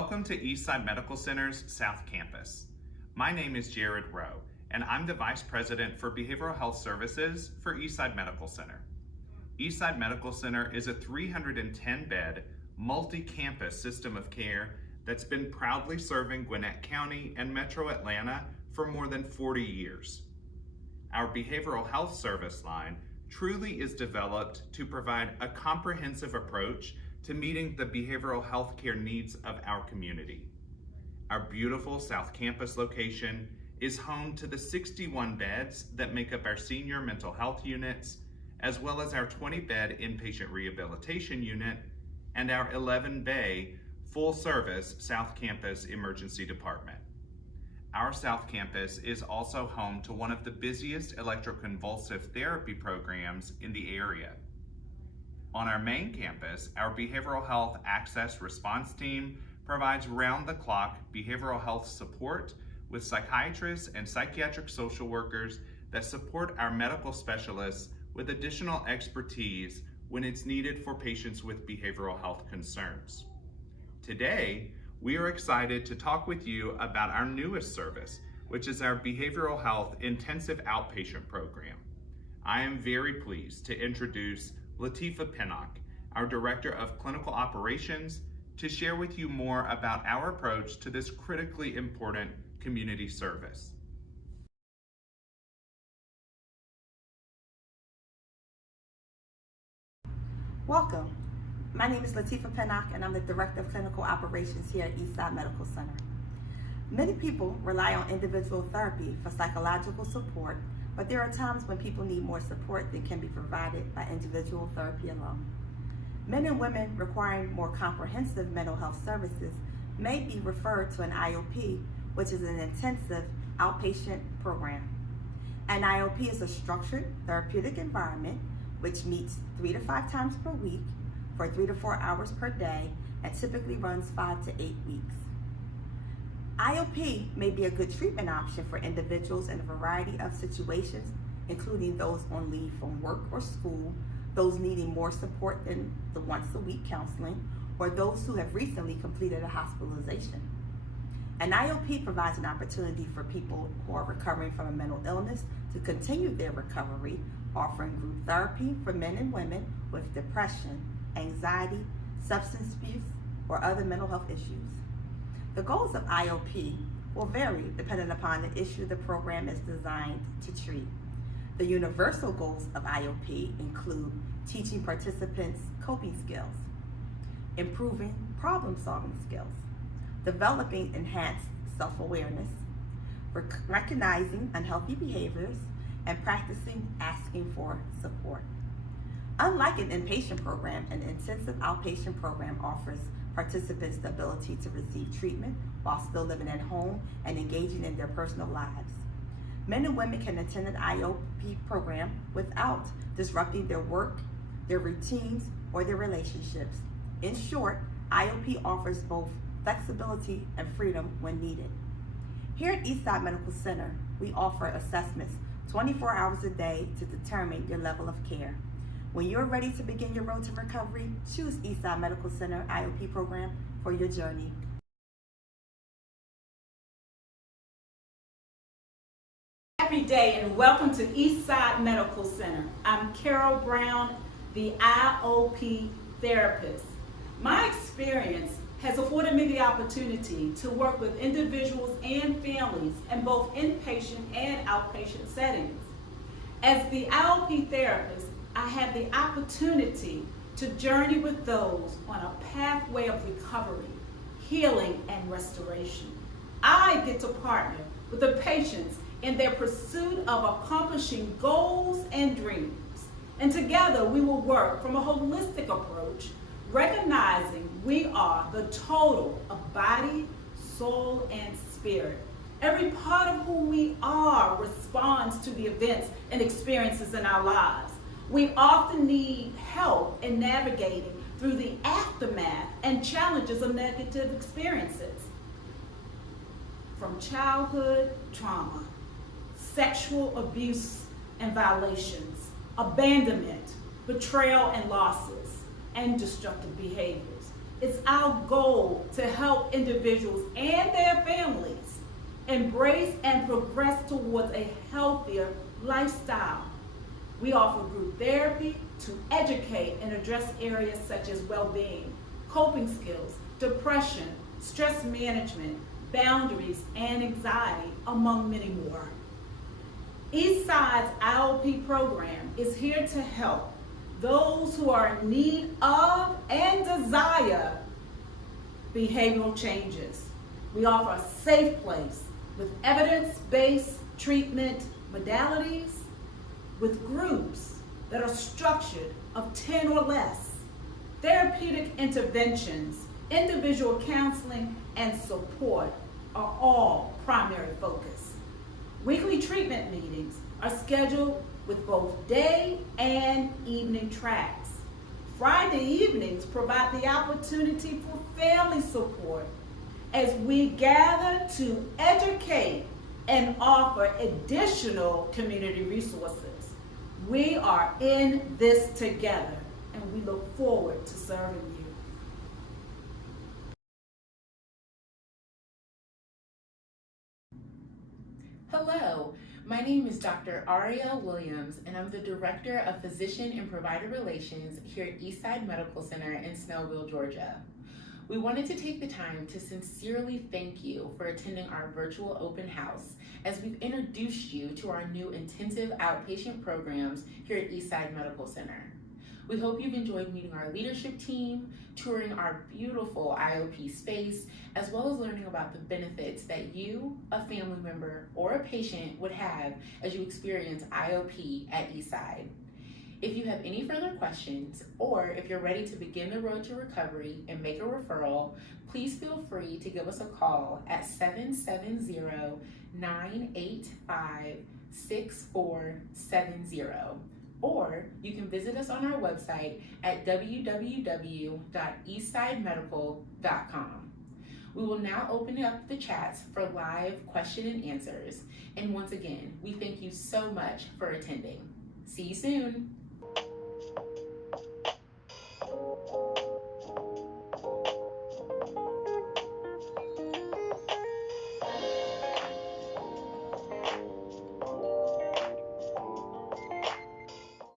Welcome to Eastside Medical Center's South Campus. My name is Jared Rowe, and I'm the Vice President for Behavioral Health Services for Eastside Medical Center. Eastside Medical Center is a 310-bed, multi-campus system of care that's been proudly serving Gwinnett County and Metro Atlanta for more than 40 years. Our behavioral health service line truly is developed to provide a comprehensive approach to meeting the behavioral health care needs of our community. Our beautiful South Campus location is home to the 61 beds that make up our senior mental health units, as well as our 20-bed inpatient rehabilitation unit and our 11-bay full-service South Campus emergency department. Our South Campus is also home to one of the busiest electroconvulsive therapy programs in the area. On our main campus, our Behavioral Health Access Response Team provides round-the-clock behavioral health support with psychiatrists and psychiatric social workers that support our medical specialists with additional expertise when it's needed for patients with behavioral health concerns. Today, we are excited to talk with you about our newest service, which is our Behavioral Health Intensive Outpatient Program. I am very pleased to introduce Latifa Pinnock, our Director of Clinical Operations, to share with you more about our approach to this critically important community service. Welcome. My name is Latifa Pinnock, and I'm the Director of Clinical Operations here at Eastside Medical Center. Many people rely on individual therapy for psychological support, but there are times when people need more support than can be provided by individual therapy alone. Men and women requiring more comprehensive mental health services may be referred to an IOP, which is an intensive outpatient program. An IOP is a structured therapeutic environment which meets 3 to 5 times per week for 3 to 4 hours per day and typically runs 5 to 8 weeks. IOP may be a good treatment option for individuals in a variety of situations, including those on leave from work or school, those needing more support than the once-a-week counseling, or those who have recently completed a hospitalization. An IOP provides an opportunity for people who are recovering from a mental illness to continue their recovery, offering group therapy for men and women with depression, anxiety, substance abuse, or other mental health issues. The goals of IOP will vary depending upon the issue the program is designed to treat. The universal goals of IOP include teaching participants coping skills, improving problem-solving skills, developing enhanced self-awareness, recognizing unhealthy behaviors, and practicing asking for support. Unlike an inpatient program, an intensive outpatient program offers participants the ability to receive treatment while still living at home and engaging in their personal lives. Men and women can attend an IOP program without disrupting their work, their routines, or their relationships. In short, IOP offers both flexibility and freedom when needed. Here at Eastside Medical Center, we offer assessments 24 hours a day to determine your level of care. When you're ready to begin your road to recovery, choose Eastside Medical Center IOP program for your journey. Happy day and welcome to Eastside Medical Center. I'm Carol Brown, the IOP therapist. My experience has afforded me the opportunity to work with individuals and families in both inpatient and outpatient settings. As the IOP therapist, I have the opportunity to journey with those on a pathway of recovery, healing, and restoration. I get to partner with the patients in their pursuit of accomplishing goals and dreams. And together we will work from a holistic approach, recognizing we are the total of body, soul, and spirit. Every part of who we are responds to the events and experiences in our lives. We often need help in navigating through the aftermath and challenges of negative experiences. From childhood trauma, sexual abuse and violations, abandonment, betrayal and losses, and destructive behaviors, It's our goal to help individuals and their families embrace and progress towards a healthier lifestyle. We offer group therapy to educate and address areas such as well-being, coping skills, depression, stress management, boundaries, and anxiety, among many more. Eastside's IOP program is here to help those who are in need of and desire behavioral changes. We offer a safe place with evidence-based treatment modalities, with groups that are structured of 10 or less, therapeutic interventions, individual counseling, and support are all primary focus. Weekly treatment meetings are scheduled with both day and evening tracks. Friday evenings provide the opportunity for family support as we gather to educate and offer additional community resources. We are in this together, and we look forward to serving you. Hello, my name is Dr. Ariel Williams, and I'm the Director of Physician and Provider Relations here at Eastside Medical Center in Snellville, Georgia. We wanted to take the time to sincerely thank you for attending our virtual open house as we've introduced you to our new intensive outpatient programs here at Eastside Medical Center. We hope you've enjoyed meeting our leadership team, touring our beautiful IOP space, as well as learning about the benefits that you, a family member, or a patient would have as you experience IOP at Eastside. If you have any further questions, or if you're ready to begin the road to recovery and make a referral, please feel free to give us a call at 770-985-6470. Or you can visit us on our website at www.eastsidemedical.com. We will now open up the chats for live question and answers. And once again, we thank you so much for attending. See you soon.